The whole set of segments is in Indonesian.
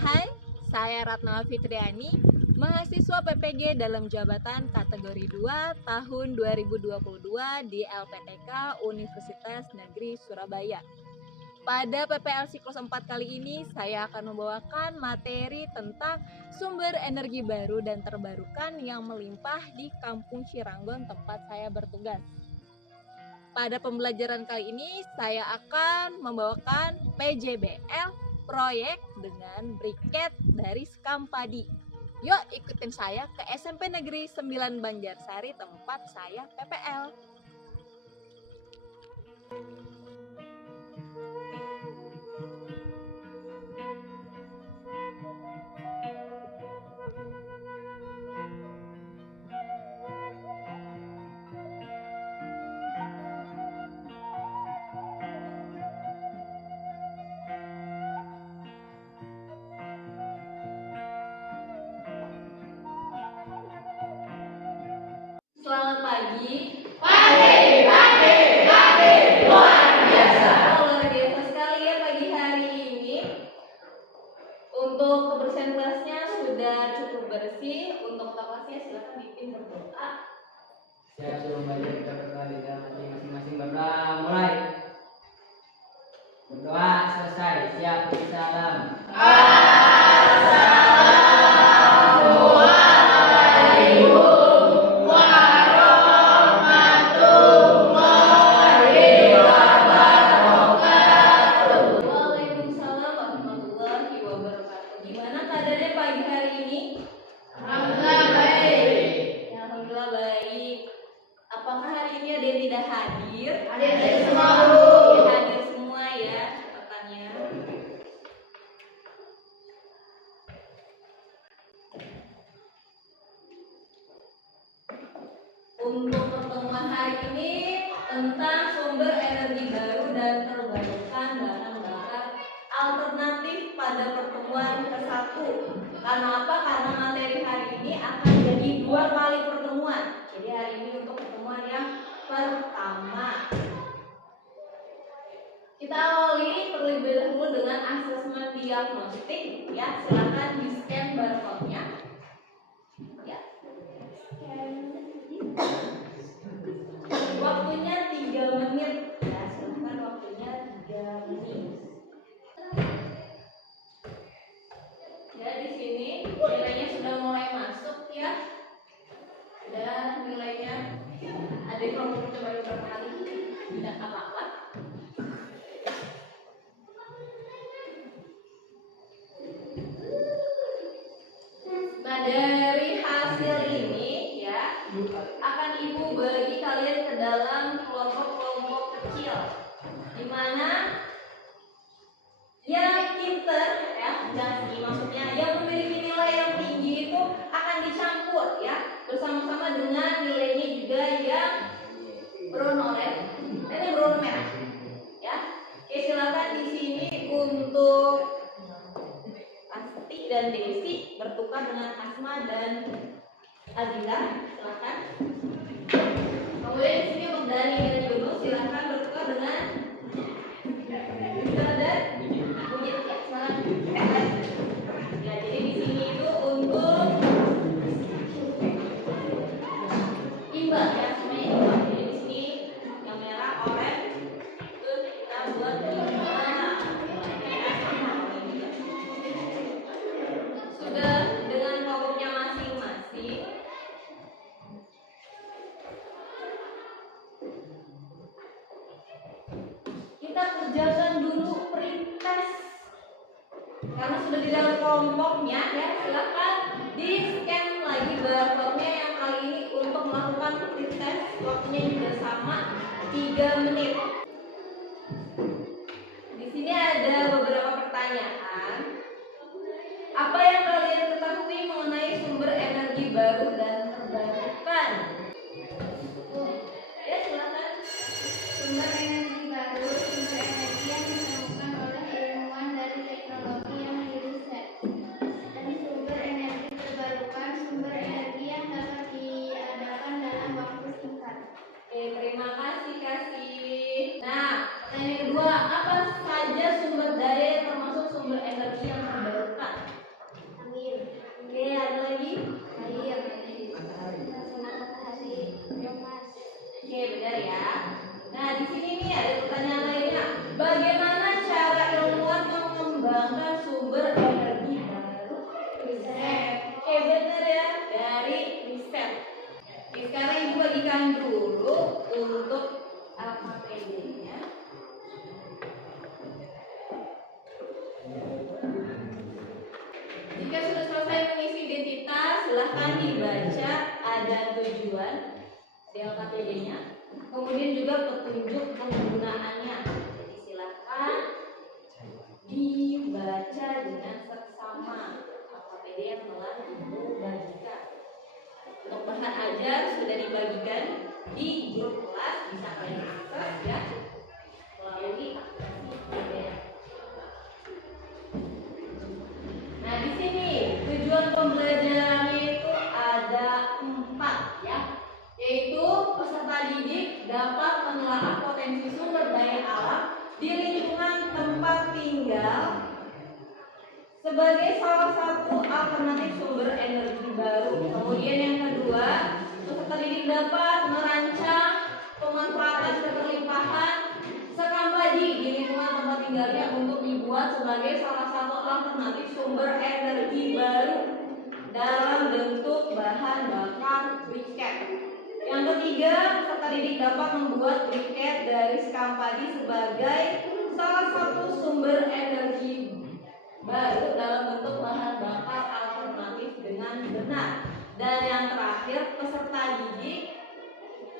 Hai, saya Ratnawa Fitriani, mahasiswa PPG dalam jabatan kategori 2 tahun 2022 di LPTK Universitas Negeri Surabaya. Pada PPL siklus 4 kali ini, saya akan membawakan materi tentang sumber energi baru dan terbarukan yang melimpah di Kampung Ciranggon tempat saya bertugas. Pada pembelajaran kali ini, saya akan membawakan PJBL proyek dengan briket dari Skampadi. Yuk ikutin saya ke SMP Negeri 9 Banjarsari tempat saya PPL. Selamat pagi. Pagi, luar biasa. Luar biasa sekali ya pagi hari ini. Untuk kebersihan kelasnya sudah cukup bersih. Untuk kelasnya silakan dipimpin berdoa. Siap sebelum belajar kita berdoa di dalam hati masing-masing. Berdoa mulai. Berdoa selesai. Siap salam. Waalaikumsalam warahmatullahi wabarakatuh. Gimana keadaannya pagi hari ini? Alhamdulillah baik. Ya, alhamdulillah baik. Apakah hari ini ada yang tidak hadir? Hadir semua, Ya, Bu. hadir semua ya catatannya. Untuk pertemuan hari ini tentang sumber energi baru dan terbarukan bahan bakar alternatif pada pertemuan ke-1. Karena apa? Karena materi hari ini akan jadi 2 kali pertemuan. Jadi hari ini untuk pertemuan yang pertama. Kita awali terlebih dahulu dengan asesmen diagnostik. Ya, silakan di scan barcode-nya. Ya. Waktunya 3 menit. Ya, silakan waktunya 3 menit. Ya, di sini nilainya sudah mulai masuk ya. Dan nilainya ada yang mau coba beberapa kali tidak apa-apa. Nah, dari hasil ini ya akan Ibu bagi kalian ke dalam kelompok-kelompok kecil, di mana yang pinter ya, jadi maksudnya yang memiliki nilai yang tinggi itu akan dicampur ya bersama-sama dengan nilainya juga yang berwarna oranye dan yang berwarna merah ya. Oke, silakan di sini untuk Asti dan Desi bertukar dengan Asma dan Adila, silakan. Kemudian di sini untuk Dani dan Yunus silakan bertukar dengan Bisa dan Bujit ya, silakan. Ya, jadi di sini itu untuk imbang ya, semuanya imbang. Jadi di sini yang merah oranye itu kita buat imbang. Sudah dengan kelompoknya masing-masing. Kita kerjakan dulu pretest. Karena sudah di dalam kelompoknya ya, silakan di scan lagi barcode-nya yang kali ini untuk melakukan pretest. Waktunya juga sama 3 menit. Di sini ada beberapa pertanyaan. Apa yang kalian ketahui mengenai sumber energi baru dan terbarukan? Ya, silakan. Sumber energi baru, sumber energi yang ditemukan oleh ilmuwan dari teknologi yang diriset. Dan sumber energi terbarukan, sumber energi yang dapat diadakan dalam waktu singkat. Oke, terima kasih Kasih. Nah, pertanyaan kedua, apa saja sumber daya termasuk sumber energi yang terbarukan? ada tujuan di LKPD-nya, kemudian juga petunjuk penggunaannya. Jadi silakan dibaca dengan seksama LKPD yang telah Ibu bagikan. Untuk bahan ajar sudah dibagikan di grup kelas, bisa kalian akses ya melalui aplikasi PDF. Nah, di sini tujuan pembelajarannya itu ada 4 ya, yaitu peserta didik dapat menelaah potensi sumber daya alam di lingkungan tempat tinggal sebagai salah satu alternatif sumber energi baru. Kemudian yang kedua, peserta didik dapat merancang pemanfaatan keterlimpahan sekam padi di lingkungan tempat tinggalnya untuk dibuat sebagai salah satu alternatif sumber energi baru dalam bentuk bahan bakar briket. Yang ketiga, peserta didik dapat membuat briket dari sekam padi sebagai salah satu sumber energi baru dalam bentuk bahan bakar alternatif dengan benar. Dan yang terakhir, peserta didik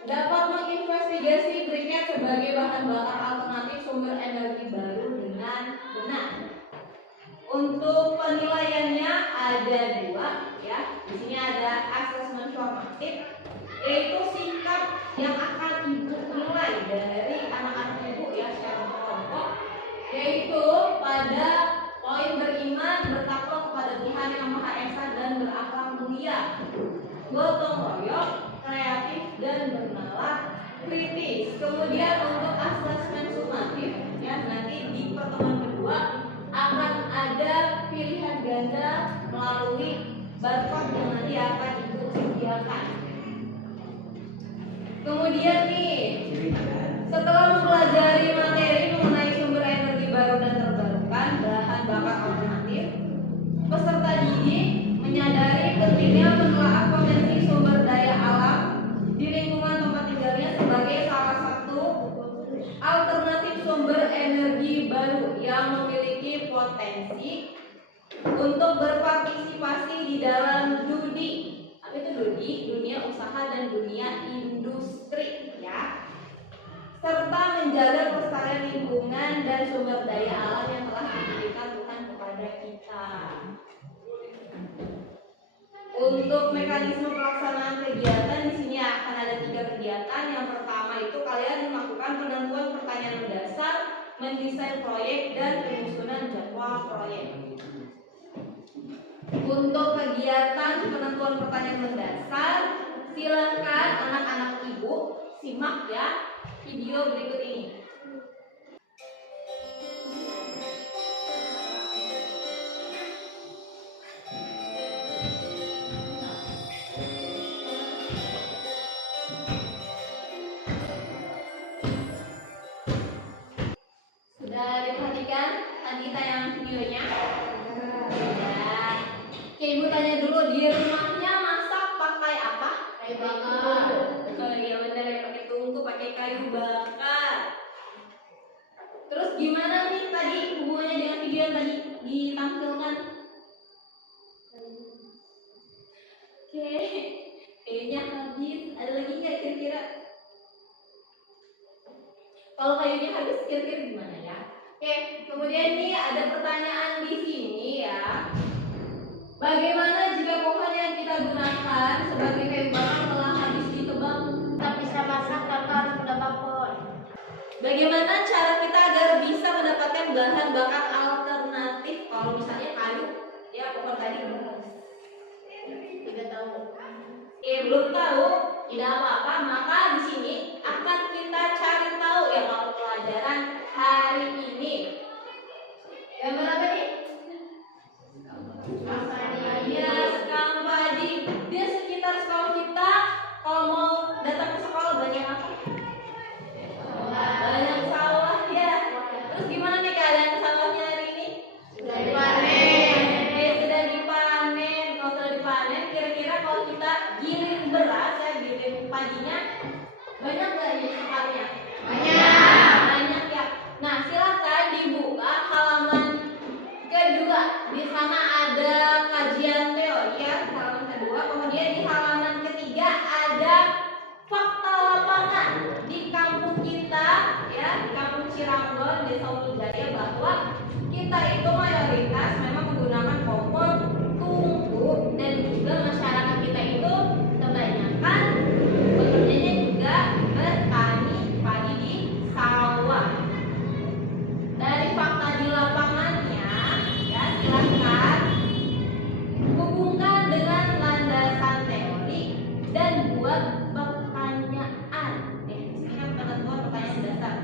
dapat menginvestigasi briket sebagai bahan bakar alternatif sumber energi baru dengan benar. Untuk penilaiannya ada 2 ya. Di sini ada asesmen formatif, yaitu sikap yang akan Ibu nilai dari anak-anak Ibu ya secara kelompok, yaitu pada poin beriman, bertakwa kepada Tuhan Yang Maha Esa dan berakhlak mulia, gotong royong, kreatif dan bernalar kritis. Kemudian untuk asesmen sumatif ya, nanti di pertemuan kedua akan ada pilihan ganda melalui barcode yang nanti akan Ibu sediakan. Kemudian nih, setelah mempelajari materi mengenai sumber energi baru dan terbarukan, bahan bakar alternatif, peserta didik menyadari pentingnya menelaah potensi sumber daya alam di lingkungan tempat tinggalnya sebagai salah satu alternatif sumber energi baru yang memiliki potensi untuk berpartisipasi di dalam dunia usaha dan dunia industri ya, serta menjaga kelestarian lingkungan dan sumber daya alam yang telah diberikan Tuhan kepada kita. Untuk mekanisme pelaksanaan kegiatan di sini akan ada 3 kegiatan. Yang pertama itu kalian melakukan penentuan pertanyaan mendasar, mendesain proyek dan penyusunan jadwal proyek. Untuk kegiatan penentuan pertanyaan mendasar, silakan anak-anak Ibu simak ya video berikut ini. Sudah diperhatikan tadi tayangan videonya? Oke, Ibu tanya dulu, di rumahnya masak pakai apa? Kayu bakar. Oh iya benar, pakai tungku, pakai kayu bakar. Terus gimana nih tadi hubungannya dengan video yang tadi ditampilkan? Oke, kayaknya habis. Ada lagi nggak kira-kira? Kalau kayunya habis, kira-kira gimana ya? Oke, kemudian nih ada pertanyaan di sini ya. Bagaimana jika pohon yang kita gunakan sebagai kayu bakar telah habis ditebang? Tak bisa masak tanpa harus menebang pohon. Bagaimana cara kita agar bisa mendapatkan bahan bakar alternatif kalau misalnya kayu ya pohon tadi Tidak tahu. belum tahu, tidak apa-apa. Maka di sini akan kita cari tahu ya kalau pelajaran hari ini. Gambar apa nih? Iya, sekam padi. Di sekitar sekolah kita, kalau mau datang ke sekolah banyak apa? Banyak sawah ya. Terus gimana nih keadaan sawahnya hari ini? Sudah dipanen. Sudah dipanen. Kalau sudah dipanen, kira-kira kalau kita giling beras ya, giling padinya, banyak Ciranggon, Desa Ujaya bahwa kita itu mayoritas memang menggunakan kompor tungku dan juga masyarakat kita itu kebanyakan bekerjanya juga bertani padi di sawah. Dari fakta di lapangannya, ya silahkan hubungkan dengan landasan teori dan buat pertanyaan. Ingat kata buat pertanyaan dasar.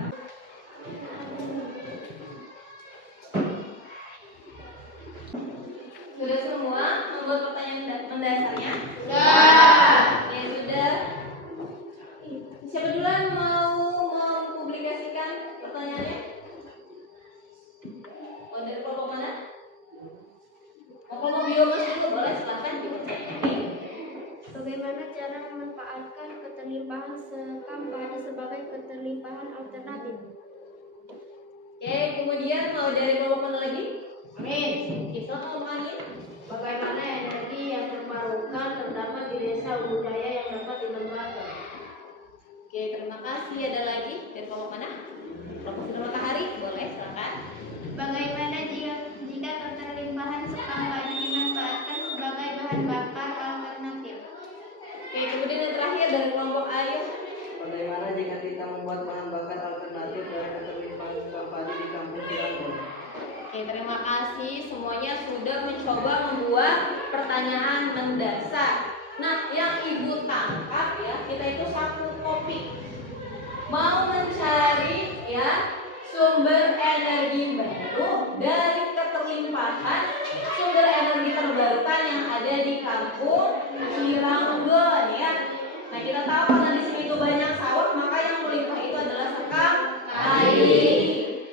Sudah semua membuat pertanyaan mendasarnya? Sudah. Ya sudah. Siapa duluan mau mempublikasikan pertanyaannya? Mau dari kelompok mana? Mau kelompok biomas dulu boleh, silahkan dipercayai. Bagaimana cara memanfaatkan keterlimpahan sekam padi sebagai keterlimpahan alternatif? Oke, kemudian mau dari kelompok mana lagi? Amin. Oke, silahkan kelompok Amin. Bagaimana energi yang terbarukan terdapat di desa budaya yang dapat dikembangkan? Oke, terima kasih. Ada lagi dari kelompok mana? Kelompok Sinar Matahari, boleh, silakan. Bagaimana jika keterlimpahan sekam padi dimanfaatkan sebagai bahan bakar alternatif? Oke, kemudian yang terakhir dari kelompok Ayu. Bagaimana jika kita membuat bahan bakar alternatif dari keterlimpahan sekam padi di kampung Ciranggon? Oke, terima kasih semuanya sudah mencoba membuat pertanyaan mendasar. Nah, yang Ibu tangkap ya, kita itu satu topik. Mau mencari ya sumber energi baru dari keterlimpahan sumber energi terbarukan yang ada di kampung Ciranggon ya. Nah, kita tahu karena di sini itu banyak sawah, maka yang melimpah itu adalah sekam padi.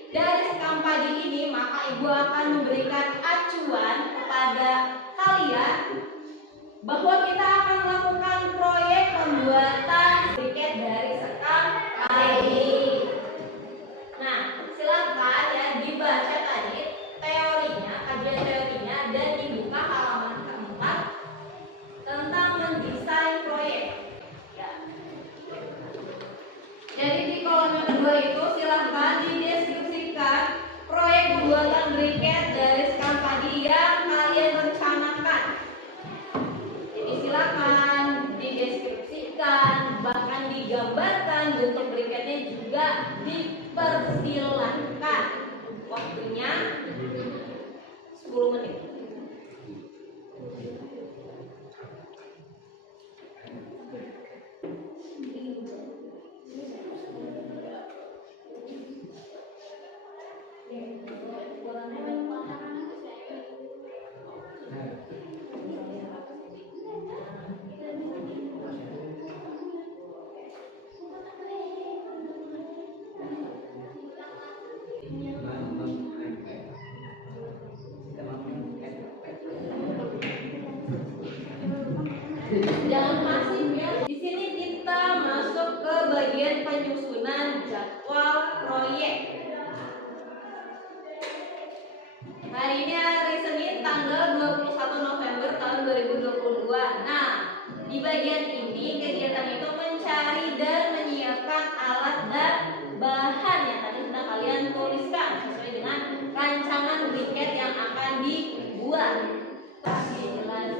Dari sekam padi ini, maka Ibu akan memberikan acuan kepada kalian bahwa kita akan melakukan proyek pembuatan briket dari sekam padi. Nah, silakan ya dibaca tadi teorinya, kajian teorinya, dan dibuka halaman keempat tentang mendesain proyek. Ya. Jadi di kolom yang kedua itu silahkan dideskripsikan proyek pembuatan briket dari sekam padi yang kalian rencanakan. Jadi silakan dideskripsikan, bahkan digambarkan bentuk briketnya juga dipersilahkan. Waktunya 10 menit. Jangan pasif ya. Di sini kita masuk ke bagian penyusunan jadwal proyek. Hari ini hari Senin tanggal 21 November tahun 2022. Nah, di bagian ini kegiatan itu mencari dan menyiapkan alat dan bahan yang tadi sudah kalian tuliskan sesuai dengan rancangan briket yang akan dibuat.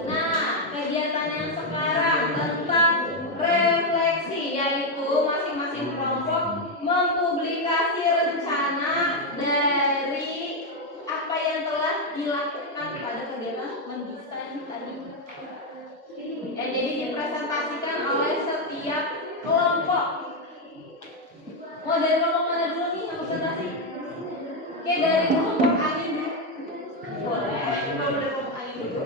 Nah, kegiatan yang sekarang tentang refleksi, yaitu masing-masing kelompok mempublikasi rencana dari apa yang telah dilakukan pada kegiatan mendesain tadi. Ya, jadi dipresentasikan oleh setiap kelompok. Mau dari kelompok mana dulu nih yang presentasi? Oke, dari kelompok angin dulu. Boleh, kalau dari kelompok angin dulu.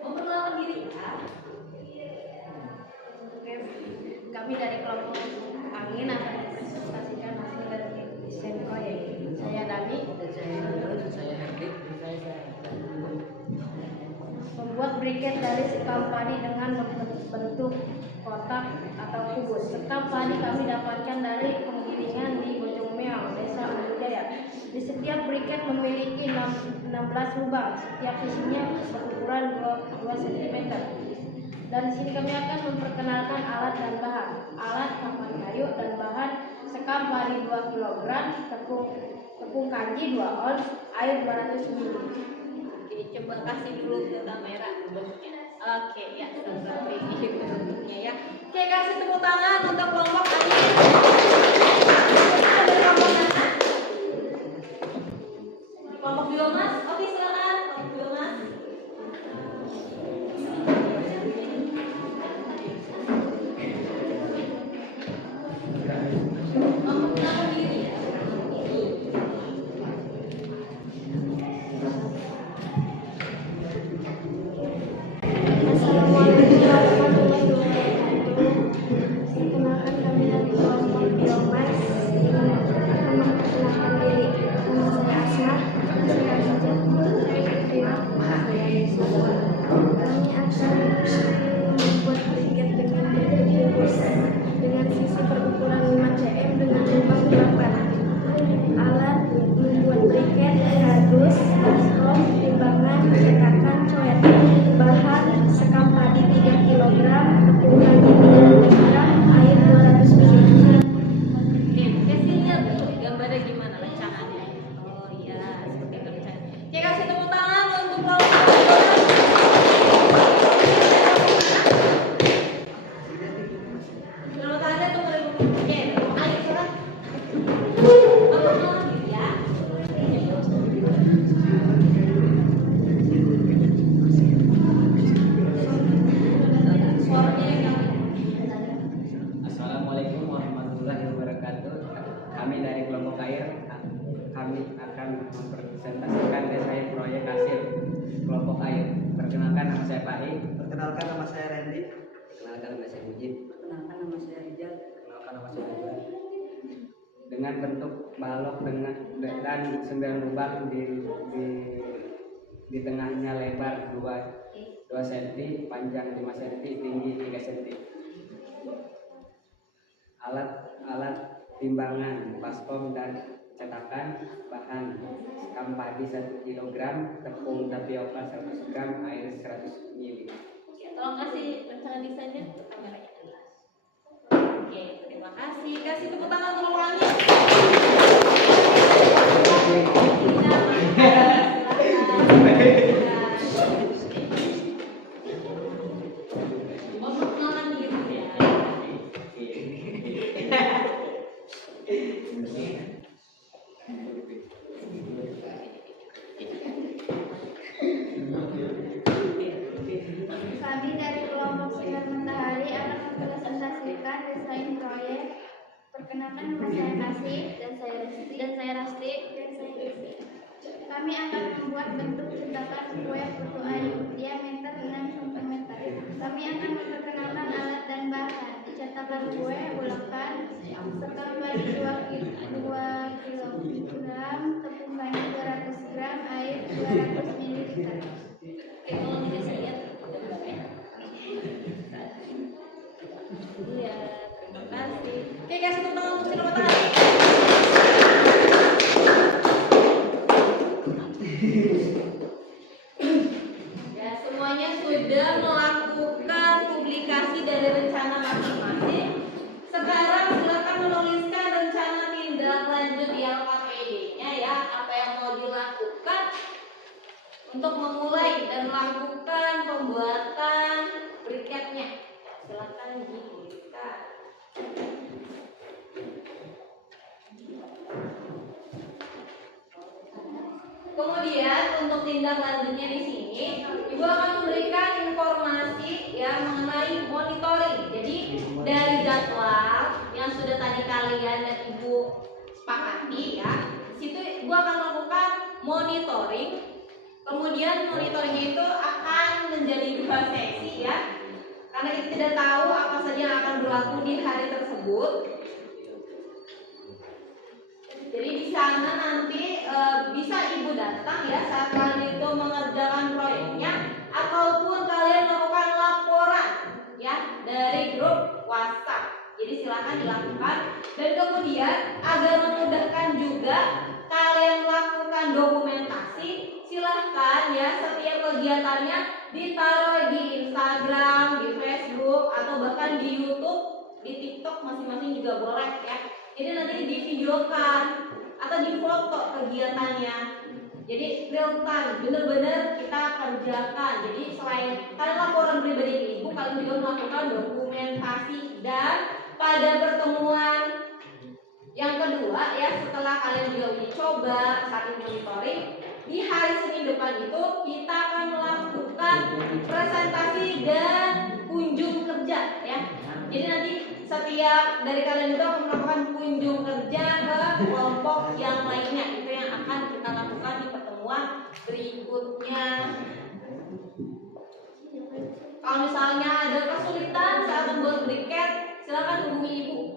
Memperkenalkan diri ya. Oke, kami dari kelompok angin akan mempresentasikan hasil dari desain proyek. Saya Dani, Saya Hendrik. membuat briket dari sekam padi dengan bentuk kotak atau tersebut. Sekam padi kami dapatkan dari penggilingan di Bojongmeong, Desa Ujaya. Di setiap briket memiliki 16 lubang, setiap sisinya berukuran 2 cm. Dan di sini kami akan memperkenalkan alat dan bahan. Alat papan kayu dan bahan sekam padi 2 kg, tepung kanji 2 ons, air 200 ml. Oke, coba kasih dulu ke kamera bentuknya. Oke, ya, seperti ini bentuknya ya. Oke, kasih tepuk tangan untuk kelompok tadi. Ada kelompok mana? Kelompok biomas. Oke, silakan kelompok biomas. Kelompok kenapa diri ya? Assalamualaikum warahmatullahi wabarakatuh. Perkenalkan kami dari kelompok biomas. Akan memperkenalkan diri. Nama saya Asma. Saya Rizal. Saya Nisa. Kami akan membuat briket dengan bentuk bungkus dengan sisi berukuran 5 cm dengan lubang 8. Alat membuat briket, kardus, baskom, timbangan, cetakan, coet. Bahan sekam padi 3 kg, tepung kanji 3 kg, air 200 ml. Oke, kasih lihat dulu gambarnya gimana rancangannya. Oh iya, seperti itu rancangannya. Oke, kasih tepuk tangan untuk kelompok biomas. Tepuk tangannya tuh mereka. Oke, ayo silakan. Perkenalkan diri ya. Suaranya yang Assalamualaikum warahmatullahi wabarakatuh. Kami dari kelompok air, kami akan mempresentasikan desain proyek hasil kelompok air. Perkenalkan nama saya Fahri. Perkenalkan nama saya Randy. Perkenalkan nama saya Mujib. Perkenalkan nama saya Rizal. Perkenalkan nama saya Rizal. Dengan bentuk balok dan 9 lubang di tengahnya lebar 2 cm, panjang 5 cm, tinggi 3 cm. Alat timbangan, baskom dan cetakan. Bahan sekam padi 1 kg, tepung tapioka 100 gram, air 100 ml. Oke, tolong kasih rancangan desainnya ke kameranya. Oke, terima kasih. Kasih tepuk tangan untuk orangnya. Memperkenalkan diri ya. Kami dari kelompok Sinar Matahari akan mempresentasikan desain proyek. Perkenalkan nama saya Kasih dan saya Rasti. Kami akan membuat bentuk cetakan kue putu ayu diameter 6 cm. Kami akan memperkenalkan alat dan bahan. Cetakan kue ulekan sekam padi 2 kg, tepung kanji 200 gram, air 200 ml. Oke, tolong dikasih lihat gambarnya. Iya, terima kasih. Oke, kasih tepuk tangan untuk Sinar Matahari. Ya, semuanya sudah melakukan publikasi dari rencana masing-masing. Sekarang silakan menuliskan rencana tindak lanjut LKPD-nya ya, apa yang mau dilakukan untuk memulai dan melakukan pembuatan briketnya. Silakan dituliskan. Kemudian untuk tindak lanjutnya di sini, Ibu akan memberikan informasi ya mengenai monitoring. Jadi dari jadwal yang sudah tadi kalian dan Ibu sepakati ya, di situ Ibu akan melakukan monitoring. Kemudian monitoring itu akan menjadi 2 sesi ya, karena kita tidak tahu apa saja yang akan berlaku di hari tersebut. Jadi di sana nanti bisa Ibu datang ya saat kalian itu mengerjakan proyeknya, ataupun kalian melakukan laporan ya dari grup WhatsApp Jadi silakan dilakukan, dan kemudian agar memudahkan juga kalian melakukan dokumentasi, silahkan ya setiap kegiatannya ditaruh di Instagram, di Facebook, atau bahkan di YouTube, di TikTok masing-masing juga boleh ya. Jadi nanti divideokan atau difoto kegiatannya. Jadi real time, bener-bener kita kerjakan. Jadi selain kalian laporan pribadi ke ibu, kalian juga melakukan dokumentasi. Dan pada pertemuan yang kedua ya, setelah kalian juga uji coba, saling monitoring, di hari Senin depan itu kita akan melakukan presentasi dan kunjung kerja ya. Jadi nanti setiap dari kalian itu akan melakukan kunjung kerja ke kelompok yang lainnya. Itu yang akan kita lakukan di pertemuan berikutnya. Kalau misalnya ada kesulitan saat membuat briket, silakan hubungi ibu.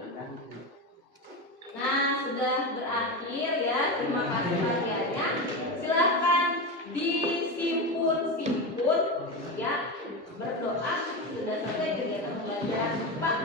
Nah, sudah berakhir ya. Terima kasih bagiannya. Silahkan disimpun-simpun ya. Berdoa sudah selesai kegiatan pembelajaran Pak.